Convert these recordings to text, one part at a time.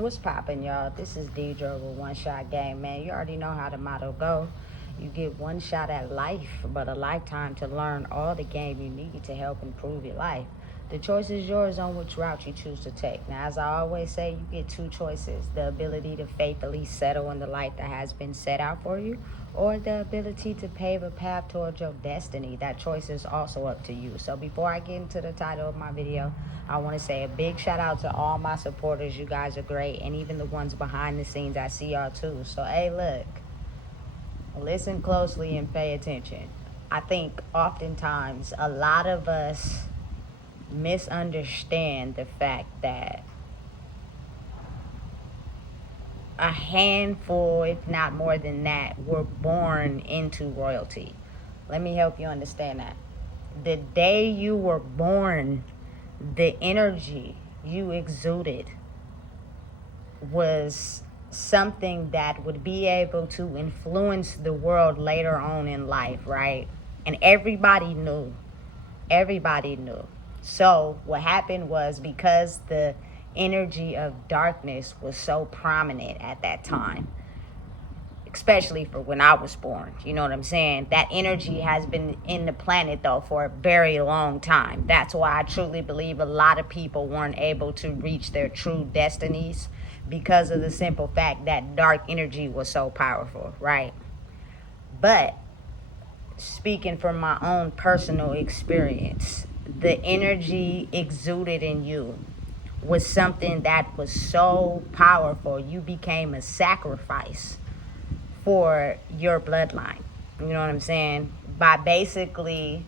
What's poppin', y'all? This is Deidre with One Shot Game, man. You already know how the motto go. You get one shot at life, but a lifetime to learn all the game you need to help improve your life. The choice is yours on which route you choose to take. Now, as I always say, you get two choices: the ability to faithfully settle in the life that has been set out for you, or the ability to pave a path towards your destiny. That choice is also up to you. So before I get into the title of my video, I want to say a big shout out to all my supporters. You guys are great, and even the ones behind the scenes, I see y'all too. So hey, look, listen closely and pay attention. I think oftentimes a lot of us misunderstand the fact that a handful, if not more than that, were born into royalty. Let me help you understand that. The day you were born, the energy you exuded was something that would be able to influence the world later on in life, right? And everybody knew. Everybody knew. So what happened was, because the energy of darkness was so prominent at that time, especially for when I was born, you know what I'm saying? That energy has been in the planet, though, for a very long time. That's why I truly believe a lot of people weren't able to reach their true destinies, because of the simple fact that dark energy was so powerful, right? But speaking from my own personal experience, the energy exuded in you was something that was so powerful, you became a sacrifice for your bloodline. You know what I'm saying? By basically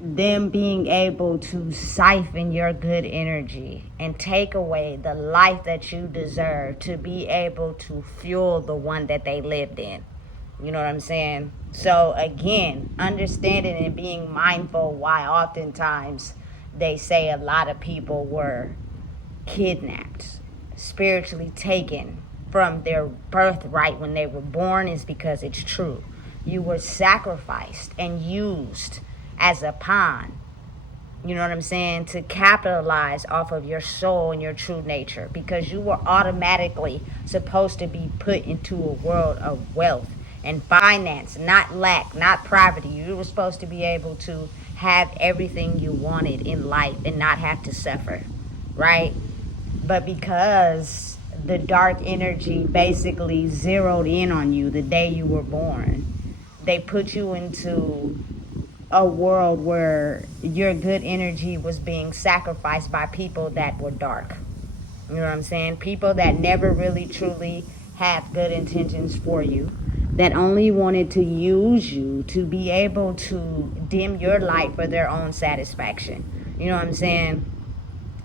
them being able to siphon your good energy and take away the life that you deserve to be able to fuel the one that they lived in. You know what I'm saying? So again, understanding and being mindful why oftentimes they say a lot of people were kidnapped, spiritually taken from their birthright when they were born, is because it's true. You were sacrificed and used as a pawn, you know what I'm saying, to capitalize off of your soul and your true nature, because you were automatically supposed to be put into a world of wealth and finance, not lack, not poverty. You were supposed to be able to have everything you wanted in life and not have to suffer, right? But because the dark energy basically zeroed in on you the day you were born, they put you into a world where your good energy was being sacrificed by people that were dark. You know what I'm saying? People that never really truly had good intentions for you, that only wanted to use you to be able to dim your light for their own satisfaction. You know what I'm saying?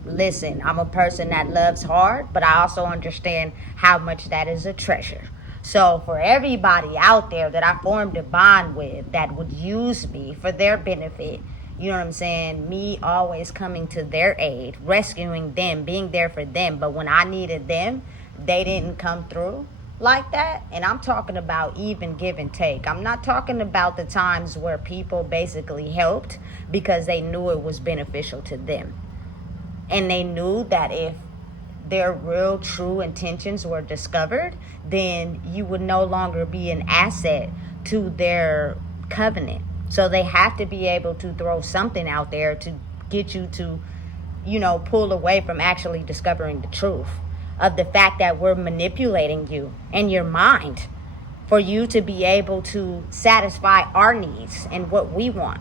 Listen, I'm a person that loves hard, but I also understand how much that is a treasure. So for everybody out there that I formed a bond with that would use me for their benefit, you know what I'm saying? Me always coming to their aid, rescuing them, being there for them. But when I needed them, they didn't come through like that. And I'm talking about even give and take. I'm not talking about the times where people basically helped because they knew it was beneficial to them. And they knew that if their real true intentions were discovered, then you would no longer be an asset to their covenant. So they have to be able to throw something out there to get you to, pull away from actually discovering the truth of the fact that we're manipulating you and your mind for you to be able to satisfy our needs and what we want.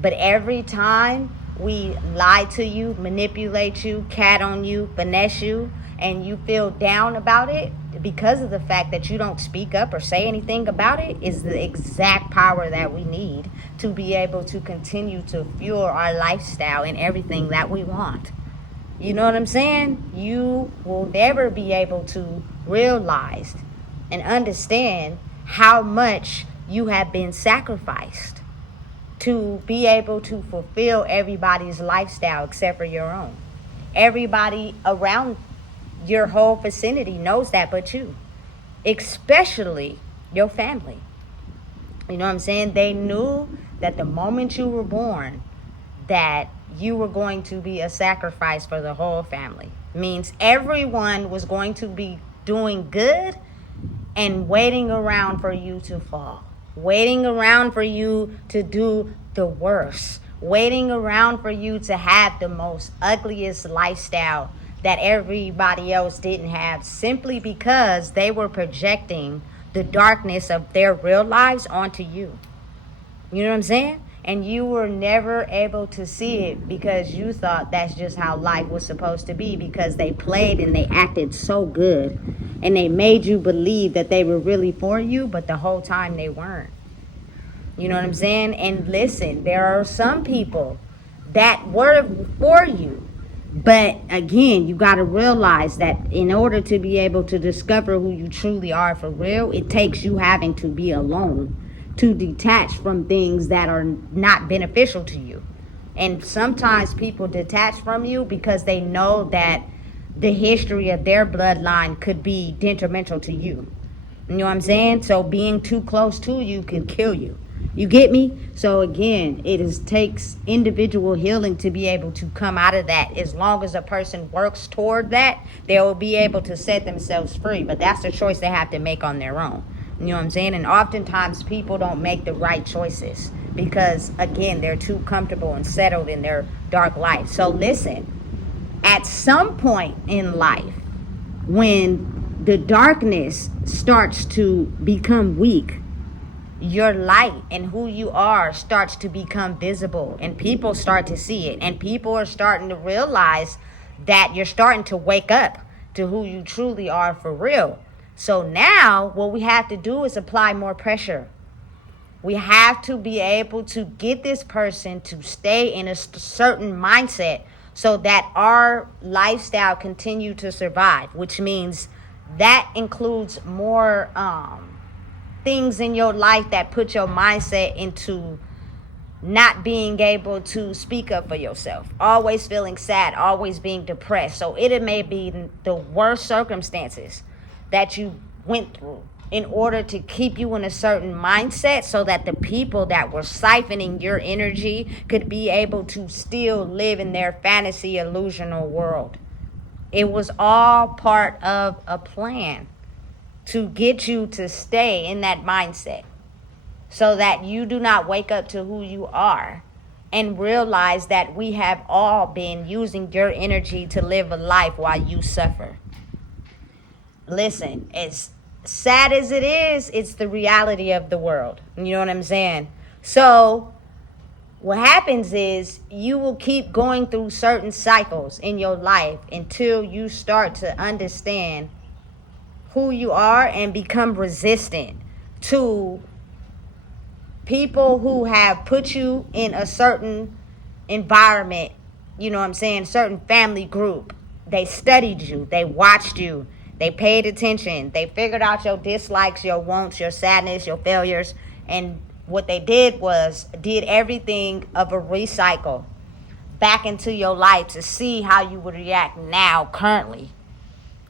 But every time we lie to you, manipulate you, cat on you, finesse you, and you feel down about it because of the fact that you don't speak up or say anything about it, is the exact power that we need to be able to continue to fuel our lifestyle and everything that we want. You know what I'm saying? You will never be able to realize and understand how much you have been sacrificed to be able to fulfill everybody's lifestyle except for your own. Everybody around your whole vicinity knows that but you, especially your family. You know what I'm saying? They knew that the moment you were born, that you were going to be a sacrifice for the whole family. Means everyone was going to be doing good and waiting around for you to fall. Waiting around for you to do the worst. Waiting around for you to have the most ugliest lifestyle that everybody else didn't have, simply because they were projecting the darkness of their real lives onto you. You know what I'm saying? And you were never able to see it because you thought that's just how life was supposed to be, because they played and they acted so good and they made you believe that they were really for you, but the whole time they weren't. You know what I'm saying? And listen, there are some people that were for you. But again, you got to realize that in order to be able to discover who you truly are for real, it takes you having to be alone, to detach from things that are not beneficial to you. And sometimes people detach from you because they know that the history of their bloodline could be detrimental to you. You know what I'm saying? So being too close to you can kill you. You get me? So again, takes individual healing to be able to come out of that. As long as a person works toward that, they will be able to set themselves free. But that's a choice they have to make on their own. You know what I'm saying? And oftentimes people don't make the right choices because, again, they're too comfortable and settled in their dark life. So listen, at some point in life, when the darkness starts to become weak, your light and who you are starts to become visible, and people start to see it, and people are starting to realize that you're starting to wake up to who you truly are for real. So now what we have to do is apply more pressure. We have to be able to get this person to stay in a certain mindset so that our lifestyle continue to survive, which means that includes more things in your life that put your mindset into not being able to speak up for yourself, always feeling sad, always being depressed. So it may be the worst circumstances that you went through in order to keep you in a certain mindset so that the people that were siphoning your energy could be able to still live in their fantasy illusional world. It was all part of a plan to get you to stay in that mindset so that you do not wake up to who you are and realize that we have all been using your energy to live a life while you suffer. Listen, as sad as it is, it's the reality of the world. You know what I'm saying? So what happens is you will keep going through certain cycles in your life until you start to understand who you are and become resistant to people who have put you in a certain environment, you know what I'm saying, certain family group. They studied you, they watched you, they paid attention, they figured out your dislikes, your wants, your sadness, your failures, and what they did was did everything of a recycle back into your life to see how you would react now, currently.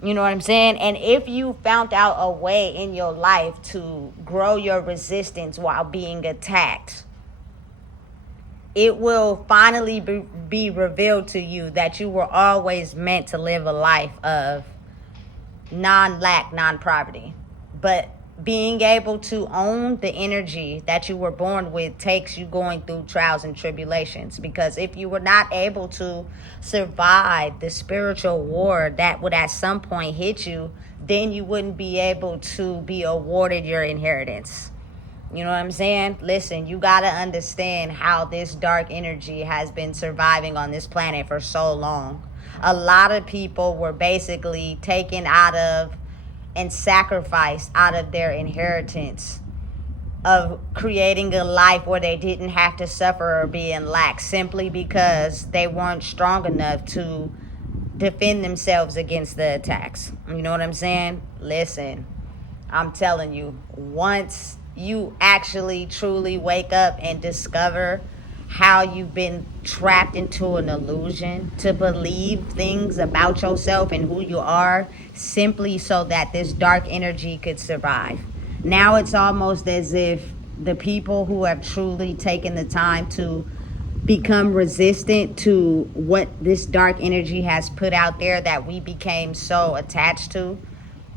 You know what I'm saying? And if you found out a way in your life to grow your resistance while being attacked, it will finally be revealed to you that you were always meant to live a life of non-lack, non-poverty. But being able to own the energy that you were born with takes you going through trials and tribulations, because if you were not able to survive the spiritual war that would at some point hit you, then you wouldn't be able to be awarded your inheritance. You know what I'm saying? Listen, you got to understand how this dark energy has been surviving on this planet for so long. A lot of people were basically taken out of and sacrificed out of their inheritance of creating a life where they didn't have to suffer or be in lack, simply because they weren't strong enough to defend themselves against the attacks. You know what I'm saying? Listen, I'm telling you, once you actually truly wake up and discover how you've been trapped into an illusion to believe things about yourself and who you are simply so that this dark energy could survive. Now it's almost as if the people who have truly taken the time to become resistant to what this dark energy has put out there that we became so attached to,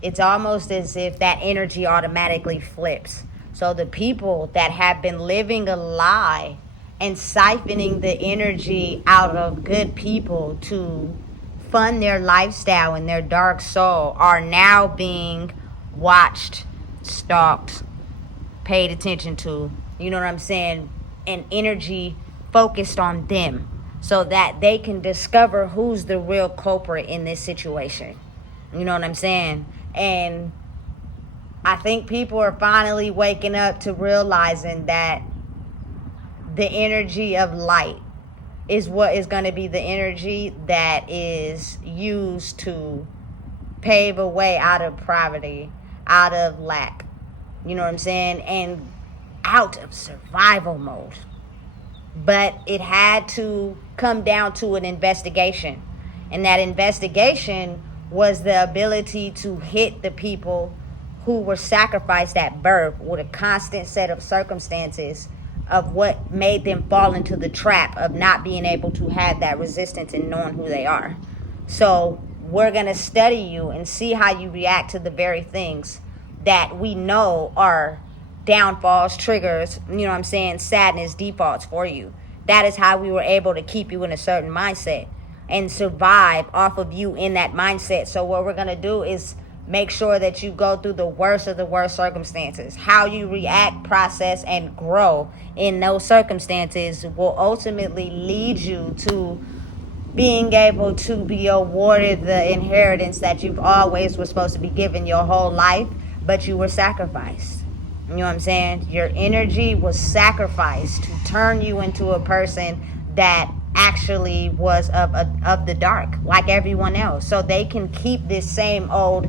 it's almost as if that energy automatically flips. So the people that have been living a lie and siphoning the energy out of good people to fund their lifestyle and their dark soul are now being watched, stalked, paid attention to, you know what I'm saying, and energy focused on them so that they can discover who's the real culprit in this situation. You know what I'm saying? And I think people are finally waking up to realizing that the energy of light is what is going to be the energy that is used to pave a way out of poverty, out of lack, you know what I'm saying, and out of survival mode. But it had to come down to an investigation. And that investigation was the ability to hit the people who were sacrificed at birth with a constant set of circumstances of what made them fall into the trap of not being able to have that resistance and knowing who they are. So we're going to study you and see how you react to the very things that we know are downfalls, triggers, you know what I'm saying, sadness, defaults for you. That is how we were able to keep you in a certain mindset and survive off of you in that mindset. So what we're going to do is make sure that you go through the worst of the worst circumstances. How you react, process, and grow in those circumstances will ultimately lead you to being able to be awarded the inheritance that you've always was supposed to be given your whole life, but you were sacrificed. You know what I'm saying? Your energy was sacrificed to turn you into a person that actually was of the dark, like everyone else. So they can keep this same old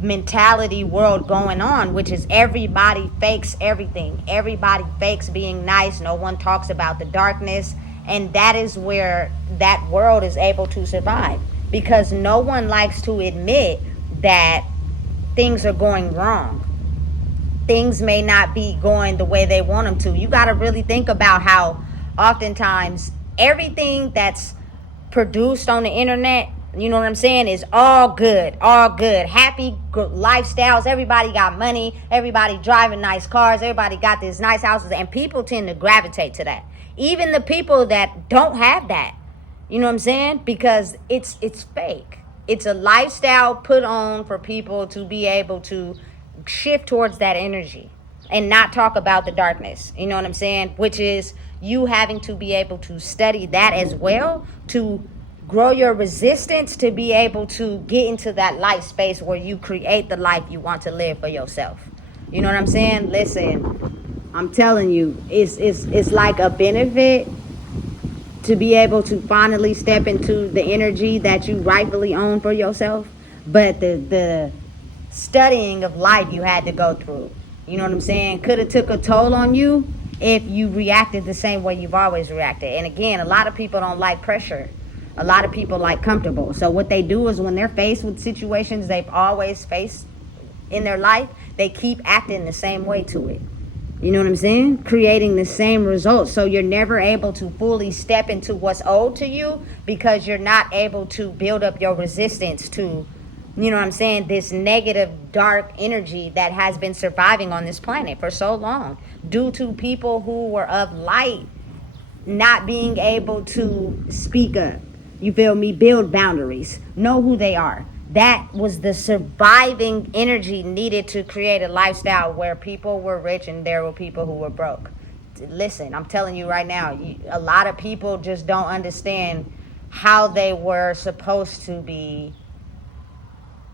mentality world going on, which is everybody fakes everything. Everybody fakes being nice. No one talks about the darkness. And that is where that world is able to survive, because no one likes to admit that things are going wrong. Things may not be going the way they want them to. You got to really think about how oftentimes everything that's produced on the internet, you know what I'm saying, is all good, happy lifestyles. Everybody got money, everybody driving nice cars, everybody got these nice houses, and people tend to gravitate to that. Even the people that don't have that, you know what I'm saying, because it's fake. It's a lifestyle put on for people to be able to shift towards that energy and not talk about the darkness, you know what I'm saying, which is you having to be able to study that as well, to grow your resistance, to be able to get into that light space where you create the life you want to live for yourself. You know what I'm saying? Listen, I'm telling you, it's like a benefit to be able to finally step into the energy that you rightfully own for yourself. But the studying of life you had to go through, you know what I'm saying, could have took a toll on you if you reacted the same way you've always reacted. And again, a lot of people don't like pressure. A lot of people like comfortable. So what they do is when they're faced with situations they've always faced in their life, they keep acting the same way to it. You know what I'm saying? Creating the same results. So you're never able to fully step into what's owed to you because you're not able to build up your resistance to, you know what I'm saying, this negative, dark energy that has been surviving on this planet for so long due to people who were of light not being able to speak up. You feel me? Build boundaries. Know who they are. That was the surviving energy needed to create a lifestyle where people were rich and there were people who were broke. Listen, I'm telling you right now, a lot of people just don't understand how they were supposed to be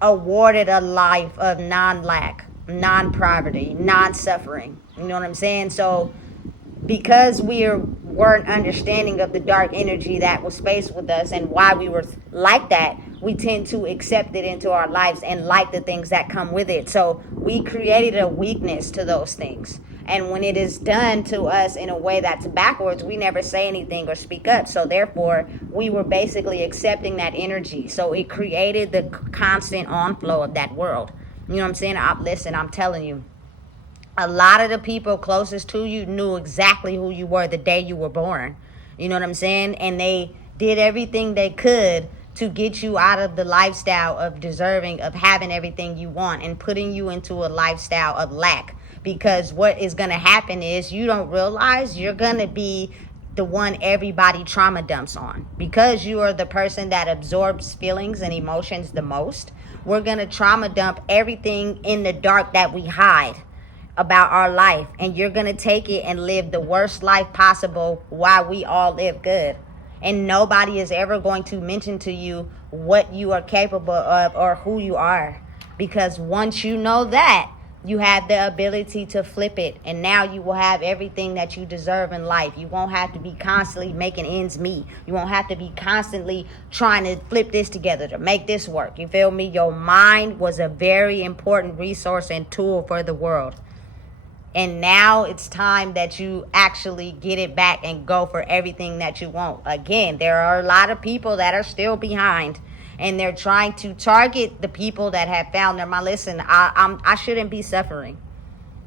awarded a life of non-lack, non-poverty, non-suffering. You know what I'm saying? So because we weren't understanding of the dark energy that was faced with us and why we were like that, we tend to accept it into our lives and like the things that come with it. So we created a weakness to those things. And when it is done to us in a way that's backwards, we never say anything or speak up. So therefore, we were basically accepting that energy. So it created the constant onflow of that world. You know what I'm saying? Listen, I'm telling you, a lot of the people closest to you knew exactly who you were the day you were born. You know what I'm saying? And they did everything they could to get you out of the lifestyle of deserving, of having everything you want, and putting you into a lifestyle of lack. Because what is going to happen is you don't realize you're going to be the one everybody trauma dumps on. Because you are the person that absorbs feelings and emotions the most, we're going to trauma dump everything in the dark that we hide about our life. And you're going to take it and live the worst life possible while we all live good. And nobody is ever going to mention to you what you are capable of or who you are. Because once you know that, you have the ability to flip it. And now you will have everything that you deserve in life. You won't have to be constantly making ends meet. You won't have to be constantly trying to flip this together to make this work. You feel me? Your mind was a very important resource and tool for the world. And now it's time that you actually get it back and go for everything that you want. Again, there are a lot of people that are still behind. And they're trying to target the people that have found their mind. Listen, I shouldn't be suffering.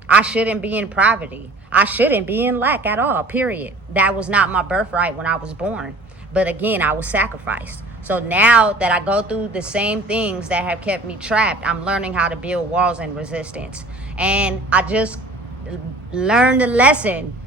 I shouldn't be in poverty. I shouldn't be in lack at all, period. That was not my birthright when I was born. But again, I was sacrificed. So now that I go through the same things that have kept me trapped, I'm learning how to build walls and resistance. And I just learned the lesson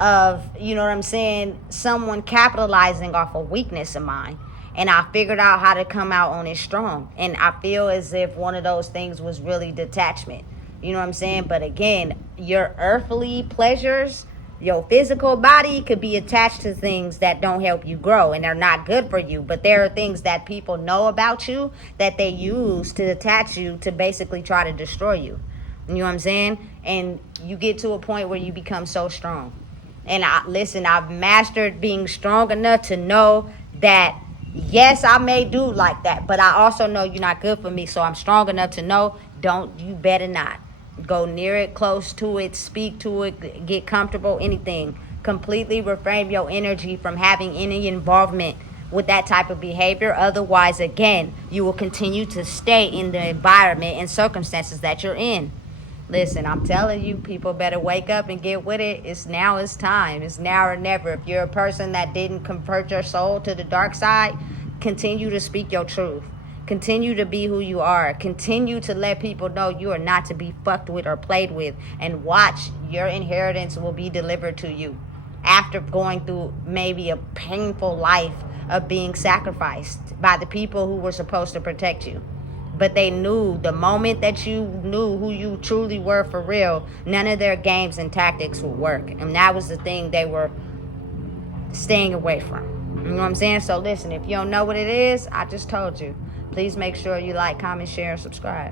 of, you know what I'm saying, someone capitalizing off a weakness of mine. And I figured out how to come out on it strong. And I feel as if one of those things was really detachment. You know what I'm saying? But again, your earthly pleasures, your physical body could be attached to things that don't help you grow. And they're not good for you. But there are things that people know about you that they use to attach you to basically try to destroy you. You know what I'm saying? And you get to a point where you become so strong. And I've mastered being strong enough to know that yes, I may do like that, but I also know you're not good for me. So I'm strong enough to know, you better not go near it, close to it, speak to it, get comfortable, anything. Completely refrain your energy from having any involvement with that type of behavior. Otherwise, again, you will continue to stay in the environment and circumstances that you're in. Listen, I'm telling you, people better wake up and get with it. It's time. It's now or never. If you're a person that didn't convert your soul to the dark side, continue to speak your truth. Continue to be who you are. Continue to let people know you are not to be fucked with or played with. And watch, your inheritance will be delivered to you after going through maybe a painful life of being sacrificed by the people who were supposed to protect you. But they knew the moment that you knew who you truly were for real, none of their games and tactics would work. And that was the thing they were staying away from. You know what I'm saying? So listen, if you don't know what it is, I just told you. Please make sure you like, comment, share, and subscribe.